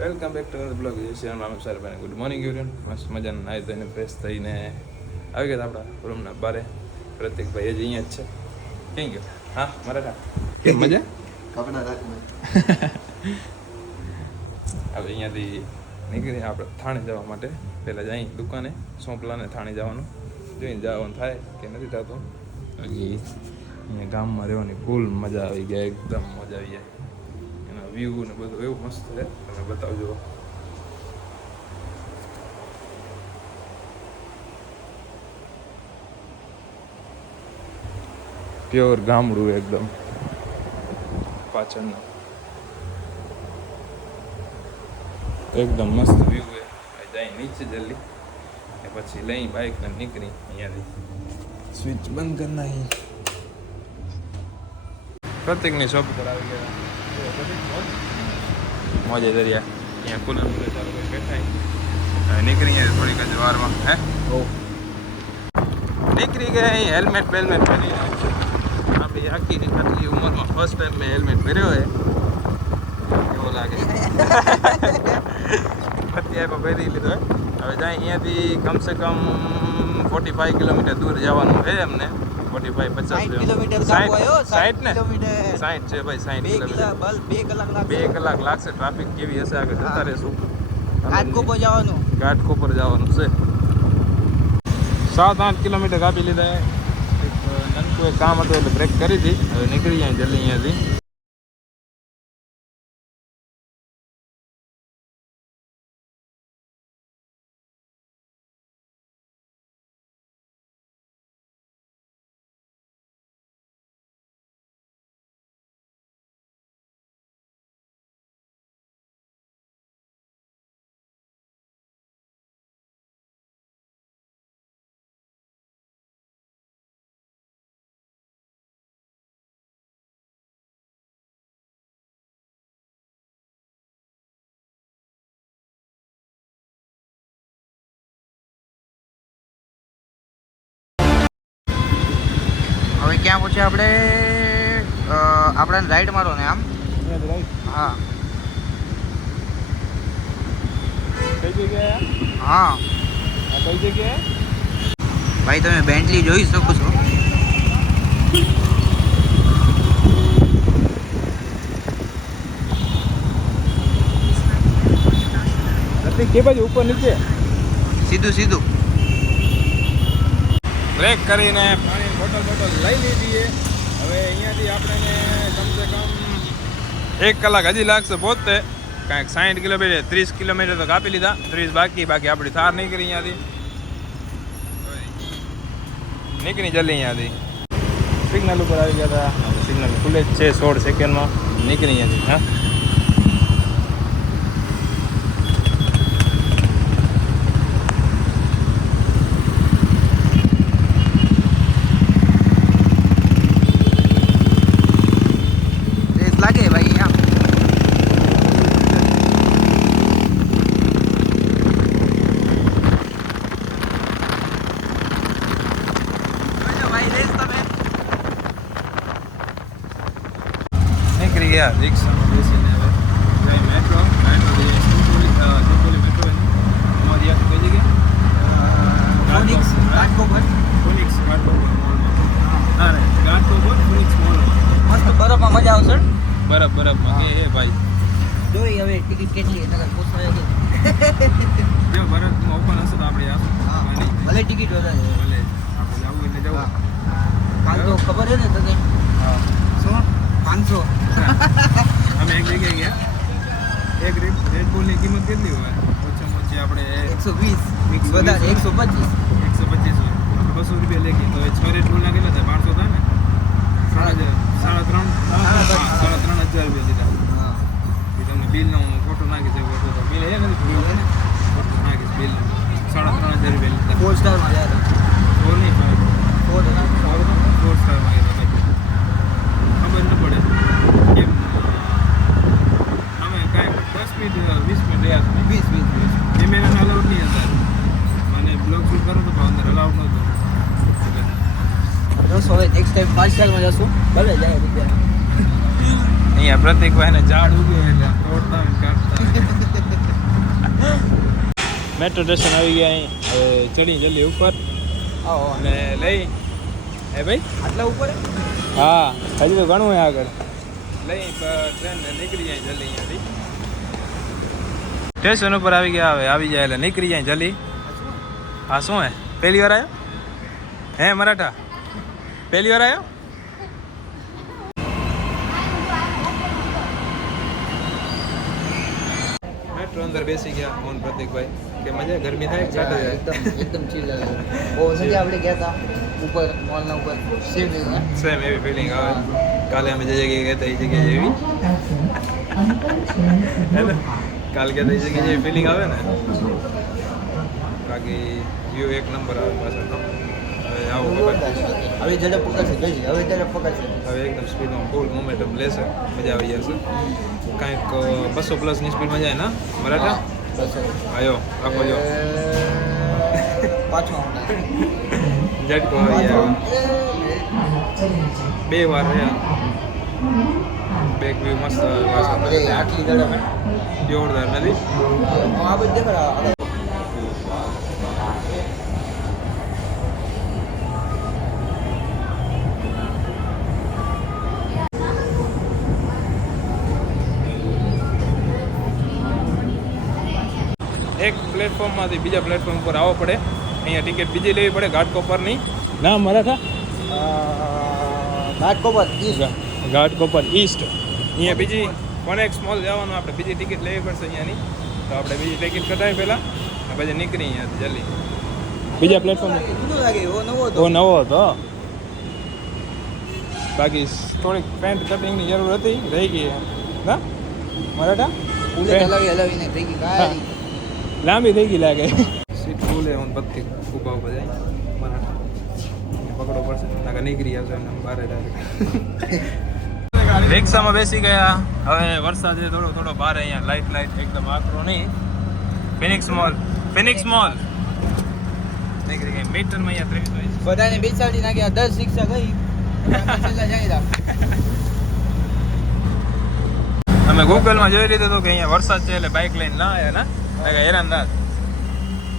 Welcome back to our blog. જય શ્રી રામ. સાહેબ good morning યુરિયન. મસ્ત મજાના નાહી ધોઈને ફ્રેશ થઈને આવી ગયા આપણા રૂમના બારે. પ્રતિકભાઈ હજી અહીંયા જ છે. ક્યાં ગયો? હા મારા કેમ મજા? કપડા રાખ હવે અહીંયાથી નીકળી આપણે થાણે જવા માટે પહેલાં જઈ દુકાને સોંપલાને થાણે જવાનું જોઈને જવાનું થાય કે નથી થતું. હજી અહીંયા ગામમાં રહેવાની ફૂલ મજા આવી ગયા, એકદમ મજા આવી જાય. એના વ્યૂ ને બધું એવું મસ્ત છે, તમે બતાવજો. પ્યોર ગામડું એકદમ પાછળનું એકદમ મસ્ત વ્યૂ છે. જાય નીચે જલ્દી ને પછી લઈ બાઇકને નીકળી અહીંયાથી સ્વિચ બંધ કરી નાખી. પ્રતિકની શોપ પર આવી ગયા. મોજે દરિયા અહીંયા કુલર ચાલુ કરી બેઠા હવે નીકળી ગયા થોડીક જ વારમાં. હે નીકળી ગયા અહીં હેલ્મેટ બેલ્મેટ પહેરીને. આપણી આટલી ઉંમરમાં ફર્સ્ટ ટાઈમ મેં હેલ્મેટ પહેર્યો છે એવો લાગે. અત્યારે પહેરી લીધો. હવે જાય અહીંયાથી કમસે કમ 45 કિલોમીટર દૂર જવાનું છે અમને. 45-50 કિલોમીટર 60 ને 60 છે ભાઈ. 60 કિલોમીટર 2 કલાક લાગશે. ટ્રાફિક કેવી હશે આગળ જતા રહેશું. ઘાટકોપર જવાનું છે. 7-8 કિલોમીટર કાપી લીધા. એક નાનકું એક કામ હતું એટલે બ્રેક કરી હતી. હવે નીકળી જાય જલ્દી અહીંયાથી. હવે ક્યાં પહોંચ્યા આપણે? આપણે રાઈટ મારો ને આમ. હા કઈ જગ્યાએ? હા કઈ જગ્યાએ ભાઈ તમે બેન્ટલી જોઈ શકો છો. કે બાજુ ઉપર નીચે સીધું સીધું બ્રેક કરીને પાણીની બોટલ લઈ લીધી. હવે અહીંયાથી આપણને કમસે કમ 1 કલાક હજી લાગશે પહોંચતે. કાંઈક 60 કિલોમીટર 30 કિલોમીટર તો કાપી લીધા. 30 બાકી આપણી થાર નીકળી અહીંયાથી. નીકળી જલ્દી અહીંયાથી. સિગ્નલ ઉપર આવી ગયા હતા. સિગ્નલ ખુલે જ છે 16 સેકન્ડમાં. નીકળી અહીંયાથી. હા લાગે ભાઈ આમ. નીકળી ગયા રિક્ષામાં બેસીને. હવે મેટ્રો મેટ્રો મેટ્રો અમારી કઈ જગ્યા ઘાટકોપર મસ્ત બરફમાં મજા આવશે. બરફમાં એ ભાઈ જોઈ હવે ટિકિટ કેટલી નગર પોસાય છે. જો બરફમાં ઓપન હશે તો આપણે ભલે ટિકિટ વધારે ભલે આપણે જવું એટલે જવું. 500 ખબર છે ને તને? હા શું 500? અમે એક જગ્યાએ ગયા. એક રેડ બુલની કિંમત કેટલી હોય? ઓછામાં ઓછી આપણે 120 વધારે 125 200 રૂપિયા લેખી તો એ 6 રેડ બુલના કેટલા થાય? 500 થાય ને? 3,500 રૂપિયા દીધા. એ તમને બિલનો હું ફોટો નાખી શકું તો બિલ એ નથી ફોટો નાખીશ બિલ. 3,500 રૂપિયા લીધા. 4 સ્ટારમાં ગયા હતા. 4 નહીં 4 સ્ટારમાં ગયા હતા. ખબર ન પડે કેમ અમે કાંઈ 10 મિનિટ 20 મિનિટ રહ્યા 20 કેમેરાને અલાઉડ નહીં હતા. મને બ્લોગ શૂટ કરો તો અંદર અલાઉડ નહોતું. બસ હવે નેક્સ્ટ ટાઈમ 5 સ્ટારમાં જશું. ભલે જાય બીજા અહીંયા પ્રતિકભાઈને ઝાડ ઉગે એટલે તોડતા કાઢતા મેટ્રો સ્ટેશન આવી ગયા અહીં. હવે ચડી જલ્દી ઉપર આવો અને લઈ હે ભાઈ આટલા ઉપર હા હજી તો ઘણું હોય આગળ લઈ ટ્રેન નીકળી જાય જલ્દી અહીંયાથી સ્ટેશન ઉપર આવી ગયા. હવે આવી જાય એટલે નીકળી જાય જલ્દી. હા શું હે પહેલી વાર આવ્યો હે મરાઠા પહેલી વાર આવ્યો મેટ્રો અંદર બેસી ગયા મોહન પ્રતિકભાઈ કે મજા ગરમી થાય એકદમ ચીલ લાગે બહુ નથી આપણે ગયા હતા ઉપર મોલના ઉપર સેમ એવી ફિલિંગ આવે. કાલે અમે જે જગ્યાએ ગયા હતા એ જગ્યાએ એવી કાલે ગયા હતા એ જગ્યાએ જેવી ફિલિંગ આવે ને. બાકી વ્યૂ એક નંબર આવે પાછળ. હવે આવું હવે ઝડપ પકડશે ગઈ હવે ઝડપ પકડશે હવે એકદમ સ્પીડમાં ફૂલ મોમેન્ટમ લેશે મજા આવી જશે. કાંઈક 200+ ની સ્પીડમાં જાય ના મરાઠા આયો આખો જો પાછો ઝટકો આવી જાય. 2 વાર રહ્યા બેક વ્યૂ મસ્ત આવે પાછળ આટલી ઝડપ જોરદાર નથી. આ બધું દેખાડ એક પ્લેટફોર્મમાંથી બીજા પ્લેટફોર્મ પર આવવો પડે. અહીંયા ટિકિટ બીજી લેવી પડે ઘાટકોપરની. ના મરાઠા ઘાટકોપર ઘાટકોપર ઈસ્ટ. અહીંયા બીજી કોનેક્સ મોલ જવાનું આપણે બીજી ટિકિટ લેવી પડશે અહીંયાની. તો આપણે બીજી ટિકિટ કઢાવી પહેલાં પછી નીકળી અહીંયાથી જલ્દી બીજા પ્લેટફોર્મ. નવો હતો બાકી થોડીક પેન્ટ કટિંગની જરૂર હતી રહી ગઈ ના મરાઠા હલાવીને થઈ ગઈ કાંઈ લાંબી થઈ ગઈ લાગે. સીટ ફૂલે હું બધી ઊભા ઊભા જાય મરાઠા પકડો પડશે નાકા નીકળી આવશે એમને બહાર ડાયરેક્ટ. રિક્ષામાં બેસી ગયા. હવે વરસાદ છે થોડો થોડો બહાર અહીંયા લાઈટ એકદમ આકરો નહીં. ફિનિક્સ મોલ નીકળી ગઈ. મીટરમાં અહીંયા 23 બધાને બેસાડી નાખ્યા 10 રિક્ષા ગઈ અમે ગૂગલમાં જોઈ લીધું હતું કે અહીંયા વરસાદ છે એટલે બાઇક લઈને ના આવ્યા ના હેરાન ના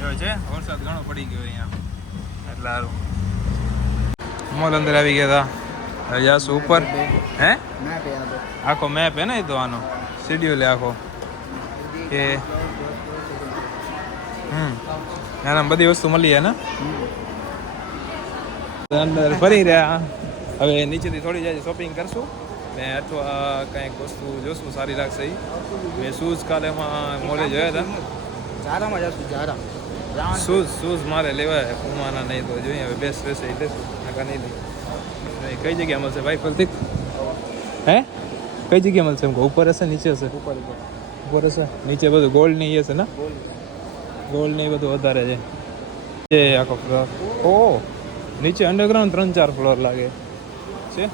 એવો છે. વરસાદ ઘણો પડી ગયો અહીંયા એટલે સારું. મોલ અંદર આવી ગયા હતા. હવે જાશું ઉપર. હે આખો મેપ હે ને એ તો આનો શેડ્યુલ આખો કે એના બધી વસ્તુ મળી જાય ને અંદર ફરી રહ્યા. હવે નીચેથી થોડી જાય શોપિંગ કરશું ને અથવા કંઈક વસ્તુ જોશું સારી લાગશે એ. મેં શૂઝ કાલે એમાં મોલે જોયા હતા. જારામાં જશું જારા શૂઝ મારે લેવાય પૂમાના નહીં તો જોઈએ હવે બેસ્ટ રહેશે એ લેશું નાકા નહીં લઈ. કઈ જગ્યાએ મળશે ભાઈ પ્રતિક હે કઈ જગ્યાએ મળશે એમ ઉપર હશે નીચે હશે ઉપર હશે નીચે બધું ગોલ્ડ ની હશે ને ગોલ્ડ ને બધું વધારે છે એ આખો ફ્લોર. ઓ નીચે અંડરગ્રાઉન્ડ 3-4 ફ્લોર લાગે છે.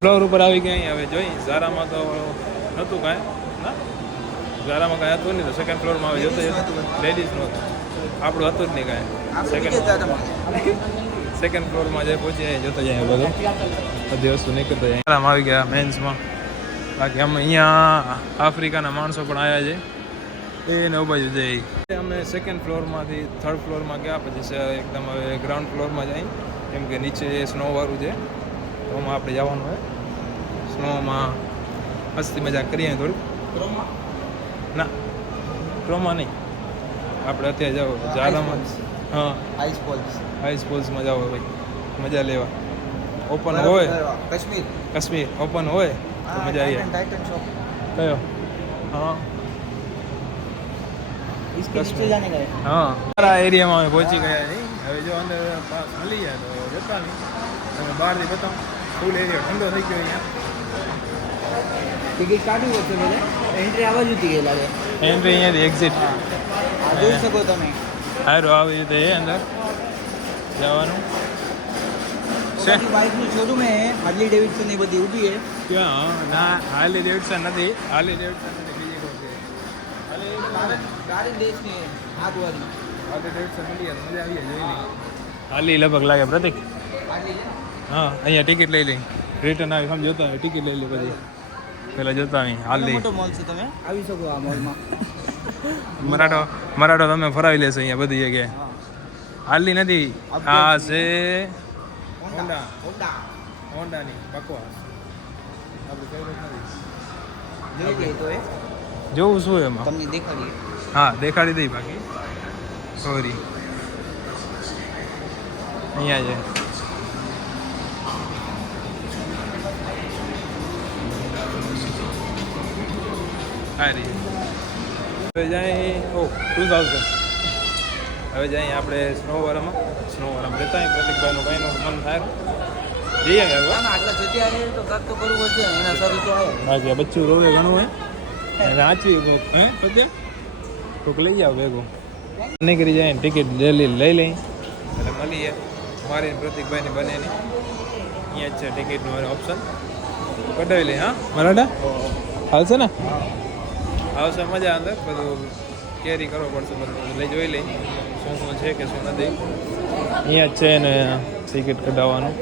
ફ્લોર ઉપર આવી ગયા. હવે જોઈ ઝારામાં તો નહોતું કાંઈ ના ઝારામાં કાંઈ હતું નહીં તો સેકન્ડ ફ્લોરમાં આવે જોતો લેડીઝ નહોતું આપણું હતું જ નહીં કાંઈ. સેકન્ડ ફ્લોરમાં જે પહોંચી જોતો જાય બધું બધી વસ્તુ નીકળતો જાય. આરામ આવી ગયા મેન્સમાં. બાકી અમે અહીંયા આફ્રિકાના માણસો પણ આવ્યા છે એને બાજુ જઈ. અમે સેકન્ડ ફ્લોરમાંથી થર્ડ ફ્લોરમાં ગયા પછી એકદમ હવે ગ્રાઉન્ડ ફ્લોરમાં જઈ કેમ કે નીચે સ્નોવાળું છે તો આમાં આપણે જવાનું હોય સ્નોમાં મસ્તી મજાક કરીએ થોડુંક. ના ક્રોમાં નહીં આપણે અત્યારે જાઓ ઝારામાં. હા આઈસ ફોલ્સમાં જાઓ ભાઈ મજા લેવા. ઓપન હોય કાશ્મીર ઓપન હોય તો મજા આવી જાય. કયો હા હા મારા એરિયામાં અમે પહોંચી ગયા નહીં. હવે જો અંદર પાસ મળી જાય તો જતા નહીં. તમે બહારથી બતાવો ફૂલ એરિયા ઠંડો થઈ ગયો અહીંયા. ટિકિટ કાઢવી પડશે બોલે એન્ટ્રી આવા જ હતી લાગે. એન્ટ્રી અહીંયાથી એક્ઝિટ જોઈ શકો તમે. સારું આવી રીતે એ અંદર જવાનું છે. બાઇકનું શોરૂમ હે હાર્લી ડેવિડસન ની બધી ઊભી હે. ક્યાં ના હાર્લી ડેવિડસન નથી. હાર્લી ડેવિડસન નથી બીજી કોઈ છે. ગાડી દેશની આગવાળી હાર્લી ડેવિડસન મળી જાય મજા આવી જાય જોઈ લઈ. હાર્લી લગભગ લાગે પ્રતિક. હા અહીંયા ટિકિટ લઈ લઈ રિટર્ન આવી સમજ જોતા ટિકિટ લઈ લે પછી પેલા જોતા આવી હાર્લી. મોટો મોલ છે તમે આવી શકો આ મોલમાં. મરાઠો તમે ફરાવી લેશો અહીંયા બધી જગ્યાએ. હાલની નથી, આ છે હોન્ડાની બકવાસ. જોવું શું એમાં? તમને દેખાડીએ. હા દેખાડી દઈ. બાકી સોરી અહીંયા છે. હવે જાય 2000. હવે જાય આપણે સ્નોવાળામાં જતા પ્રતિકભાઈનું ભાઈનું મન થાય જઈએ. આટલા જગ્યા આવે તો કાક તો કરવું પડશે. એના સારું તો આવે. બાકી બચ્ચું રોવે ઘણું હોય વાંચી હે પત્યા કોક લઈ જાવ ભેગું નીકળી જાય. ટિકિટ લઈ લઈ એટલે મળીએ મારી પ્રતિકભાઈની બંનેની. અહીંયા જ છે ટિકિટનું ઓપ્શન, કઢાવી લઈ. હા મરાઠા હાલશે ને? આવશે મજા. અંદર બધું કેરી કરવો પડશે, બધું લઈ જોઈ લઈ શું શું છે કે શું નથી. અહીંયા જ છે ને ટિકિટ કઢાવવાનું.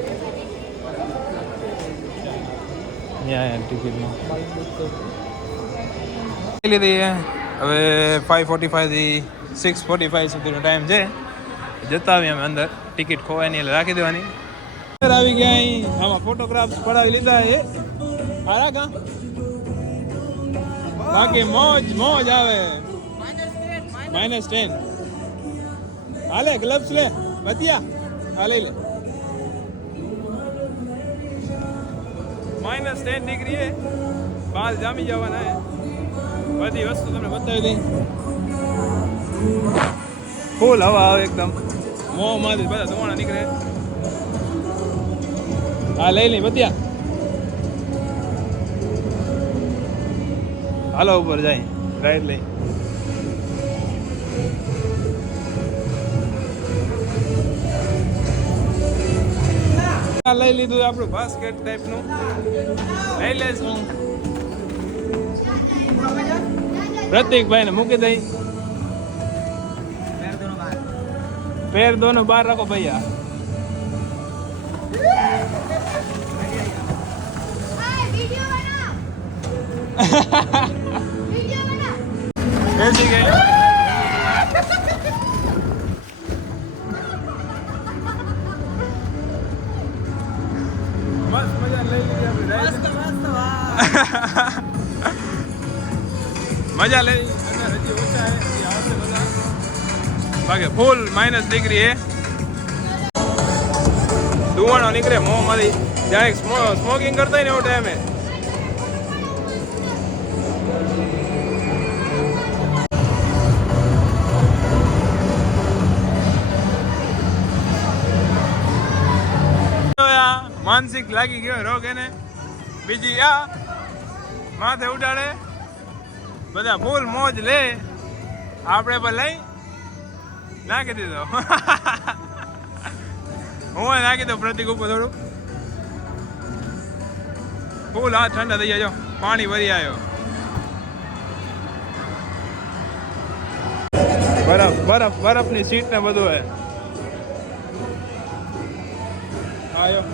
અહીંયા ટિકિટનું લીધી. હવે 5:45 થી 6:45 સુધીનો ટાઈમ છે. જતા આવીએ અમે અંદર. ટિકિટ ખોવાય નહીં એટલે રાખી દેવાની. આવી ગયા અહીં. આમાં ફોટોગ્રાફ્સ પડાવી લીધા એ હારા કા. બાકી મોજ આવે. -10 હાલે. ગ્લવ્સ લે બતિયા. હા લઈ લે. -10 ડિગ્રી એ બાલ જામી જવાના હે. બધી વસ્તુ તમને બતાવી દઈ. ફૂલ હવા આવે એકદમ. મોંમાંથી બધા ધુમાડા નીકળે. હા લઈ લઈ બતિયા. હાલો ઉપર જાય રાઈટ લઈ. લઈ લીધું આપણું બાસ્કેટ ટાઈપનું. લઈ લેશું. પ્રતિકભાઈ ને મૂકી દઈ. पैर दोनों बाहर रखो भैया. कैसी गई? मस्त मजा ले लीजिए अपनी राइड. मजा ले. अंदर हजी ओछा है यहाँ से બધા બાકી ફૂલ -10 ડિગ્રી એ ધુવાણો નીકળે મોંમાંથી. જાણે સ્મોકિંગ કરતા હોય ને એવો ટાઈમે. માનસિક લાગી ગયો રોગ એને. બીજી આ માથે ઉડાડે. બધા ફૂલ મોજ લે. આપણે પણ લઈ નાખી દીધો. હું નાખી દઉં પ્રતિક ઉપર થોડું. ફૂલ હાથ ઠંડા થઈ જાય. પાણી ભરી આવ્યો. બરફની સીટ ને બધું હે. આવ્યો.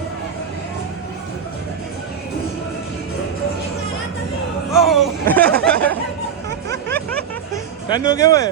ઠંડુ કેવું હે?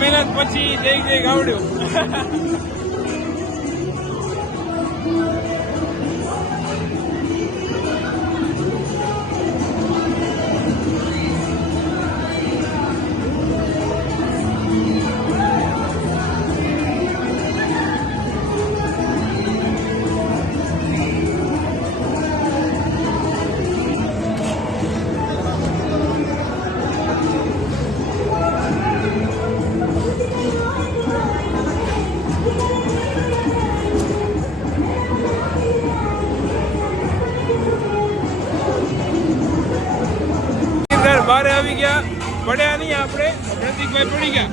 મહેનત પછી જઈ આવડ્યું. બારે આવી ગયા, પડ્યા નહીં આપણે. પ્રતિકભાઈ પડી ગયા.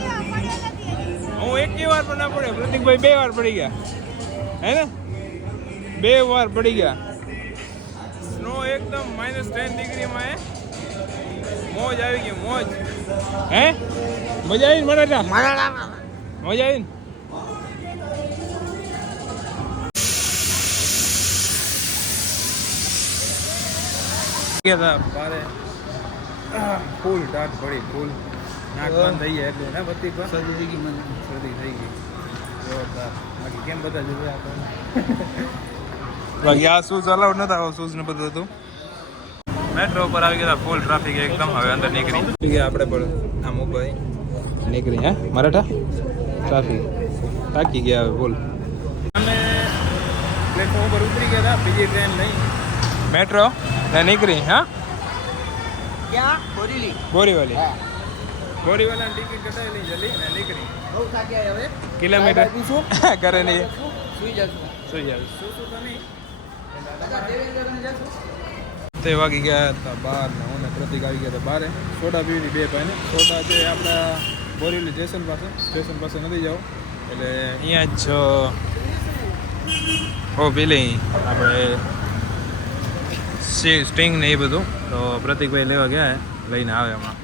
હું એક વાર પણ ના પડ્યો. પ્રતિકભાઈ 2 વાર પડી ગયા, હે ને? 2 વાર પડી ગયા. સ્નો એકદમ -10 ડિગ્રીમાં હે. મોજ આવી ગઈ, મોજ. હે મજા આવી ને મરાઠા? મજા આવી ને? બારે ફૂલ ટાટ પડી, ફૂલ નાક બંધ થઈ ગયા એટલે ને બધી શરદી થઈ ગઈ, મને શરદી થઈ ગઈ જોરદાર. બાકી કેમ બધા જોવે આપણને? બાકી આ શૂઝ અલાઉડ નતા, શૂઝ ને બધું હતું. મેટ્રો ઉપર આવી ગયા, ફૂલ ટ્રાફિક એકદમ. હવે અંદર નીકળી ગયા આપણે પણ આમ ઉપર નીકળી. હે મરાઠા ટ્રાફિક થાકી ગયા હવે ફૂલ. અમે પ્લેટફોર્મ ઉપર ઉતરી ગયા હતા, બીજી ટ્રેન નહીં, મેટ્રો ને નીકળી. હા ક્યાં? બોરીલી. બોરીવાલી. બોરીવાલાની ટિકિટ કઢાવી લઈ જલ્દી અને નીકળી. બહુ થાક્યા હવે. કિલોમીટર કરે નહીં. સુઈ જશું. સુઈ જાય. શું તો નહીં. દેવેન્દ્રને જશું. તે વાગી ગયા હતા 12 ને હું ને પ્રતિક આવી ગયા હતા બારે. સોડા પીવી 2 ભાઈને. સોડા છે આપણા બોરીવલી સ્ટેશન પાસે નથી જાવ એટલે અહીંયા જ પેલી આપણે સ્ટિંગ ને એ બધું તો પ્રતિકભાઈ લેવા ગયા, લઈને આવે હમણાં.